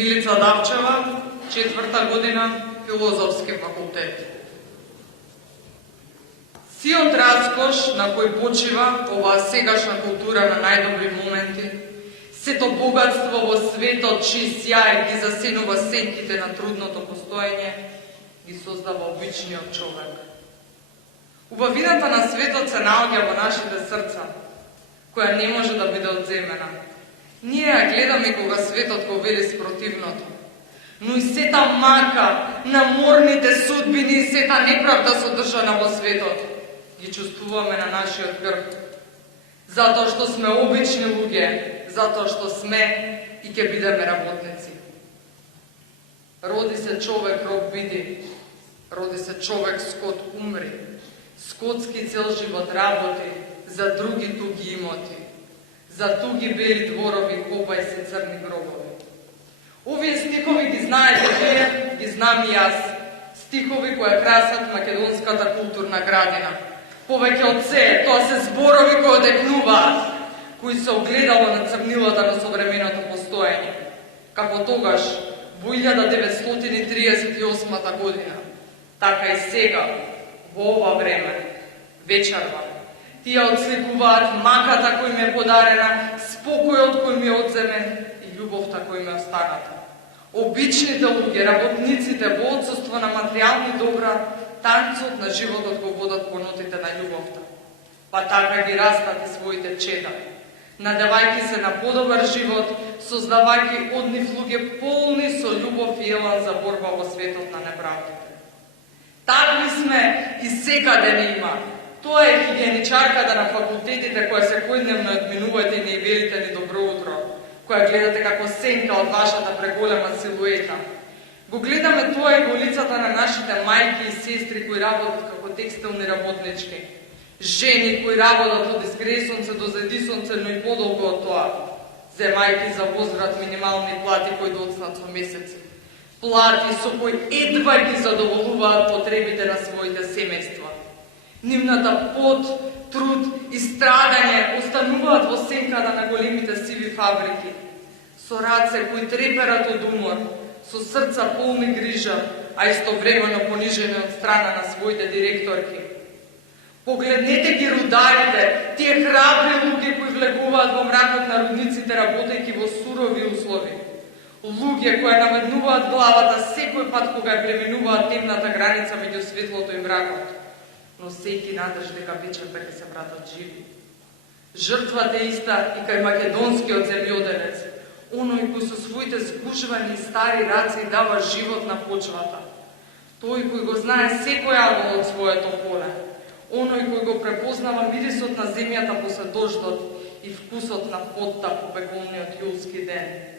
Милица Давчева, 4-та година, филозофски факултет. Сиот раскош на кој почива оваа сегашна култура на најдобри моменти, сето богатство во светот чиј сјај ги засенува сенките на трудното постоење, ги создава обичниот човек. Убавината на светот се наоѓа во нашите срца, која не може да биде одземена. Ние ја гледаме кога светот го вели спротивното, но и сета мака на морните судбини и сета неправда содржана во светот ги чувствуваме на нашиот грб. Затоа што сме обични луѓе, затоа што сме и ќе бидеме работници. Роди се човек, роб биди. Роди се човек, скот умри. Скотски цел живот работи, за други туги имоти. За туги бели дворови, копај се црни гробови. Овие стихови ги знаете вие, ги знам и јас. Стихови кои красат македонската културна градина. Повеќе од се, тоа се зборови кои одекнуваат, кои се огледало на црнилата на современото постоење. Како тогаш, во 1938 година, така и сега, во ова време, вечерва, тие отсликуваат маката кој ми е подарена, спокојот кој ми е одземен и љубовта кој ми е останата. Обичните луѓе, работниците во отсуство на материјални добра, танцот на животот го водат по нотите на љубовта. Па така ги растат и своите чеда, надевајќи се на подобар живот, создавајќи од нив луѓе полни со љубов и елан за борба во светот на неправдите. Такви сме и секаде не има. Тоа е хигиеничарката на факултетите која секојдневно одминувате и не велите ни добро утро, која гледате како сенка од вашата преголема силуета. Го гледаме тоа и во лицата на нашите мајки и сестри кои работат како текстилни работнички. Жени кои работат од изгресонце до задисонце, но и подолго од тоа. Земајки за возврат минимални плати кои доцнат со месеци. Плати со кои едва ги задоволуваат потребите на своите семејства. Нивната пот, труд и страдање остануваат во сенката на големите сиви фабрики. Со раце кои треперат од умор, со срца полни грижа, а истовремено понижени од страна на своите директорки. Погледнете ги рударите, тие храбри луѓе кои влегуваат во мракот на рудниците, работејќи во сурови услови. Луѓе кои наведнуваат главата секој пат кога ја преминуваат темната граница меѓу светлото и мракот, но сејки надеж дека вечерта ќе се вратат живи. Жртвата е иста и кај македонскиот земјоделец, оној кој со своите згужвани стари раци дава живот на почвата. Тој кој го знае секој агол од своето поле. Оној кој го препознава мирисот на земјата после дождот и вкусот на потта по беголниот јулски ден.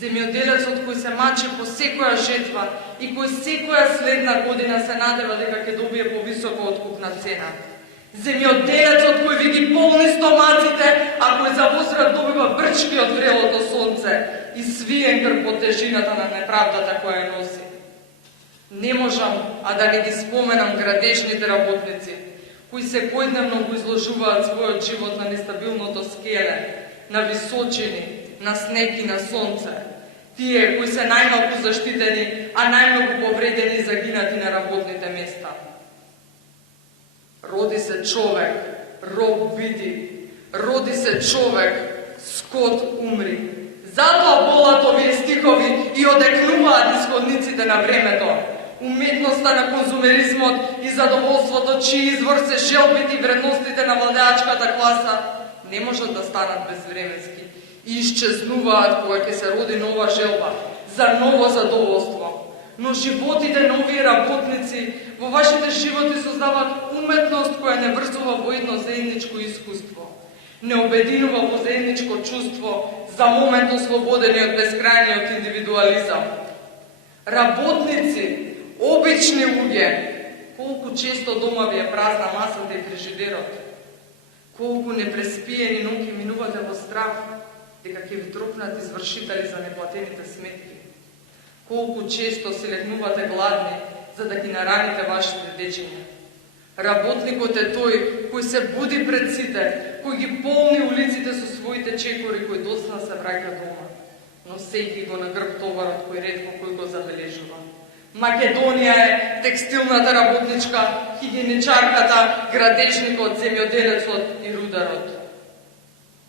Земјоделецот кој се мачи по секоја жетва и кој секоја следна година се надева дека ќе добие повисока откупна цена. Земјоделецот кој ви ги полни стомаците, а кој за возврат добива брчки од врелото сонце и свиен грб од тежината на неправдата која ја носи. Не можам, а да не ги споменам градежните работници, кои секојдневно го изложуваат својот живот на нестабилното скеле, на височини, на снег и на сонце. Тие кои се најмалку заштитени, а најмногу повредени и загинати на работните места. Роди се човек, роб биди. Роди се човек, скот умри. Затоа болат овие стихови и одекнуваат исходниците на времето. Уметноста на конзумеризмот и задоволството, чиј извор се желбите и вредностите на владеачката класа, не можат да станат безвременски и исчезнуваат кога ќе се роди нова желба за ново задоволство. Но животите на овие работници во вашите животи создаваат уметност која не врзува во едно заедничко искуство, не обединува во заедничко чувство, за момент ослободени од бескрајниот индивидуализам. Работници, обични луѓе, колку често дома ви е празна масата и фрижидерот, колку непреспиени ноќи минувате во страх дека ќе ви тропнат извршители за неплатените сметки. Колку често се легнувате гладни за да ги нараните вашите дечиња. Работникот е тој кој се буди пред сите, кој ги полни улиците со своите чекори, кој доцна се враќа дома. Но носейки го на грб товарот кој ретко кој го забележува. Македонија е текстилната работничка, хигиеничарката, градежникот, земјоделецот и рударот.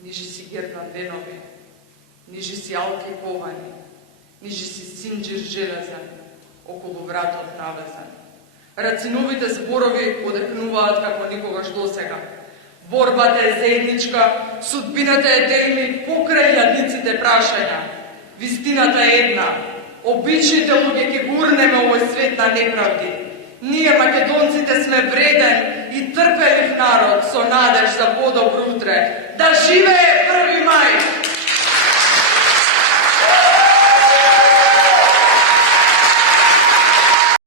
Нижи си Гердан Денови, нижи си Алки Ковани, нижи си Синџир железен, околу вратот навезен. Рациновите зборови одекнуваат како никогаш досега. Борбата е заедничка, судбината е теми покрај јадниците прашања. Вистината е една. Обичните луѓе ќе гурнеме овој свет на неправди. Ние, македонците, сме вреден и трпелив народ со надеж за подобро утре. Да живее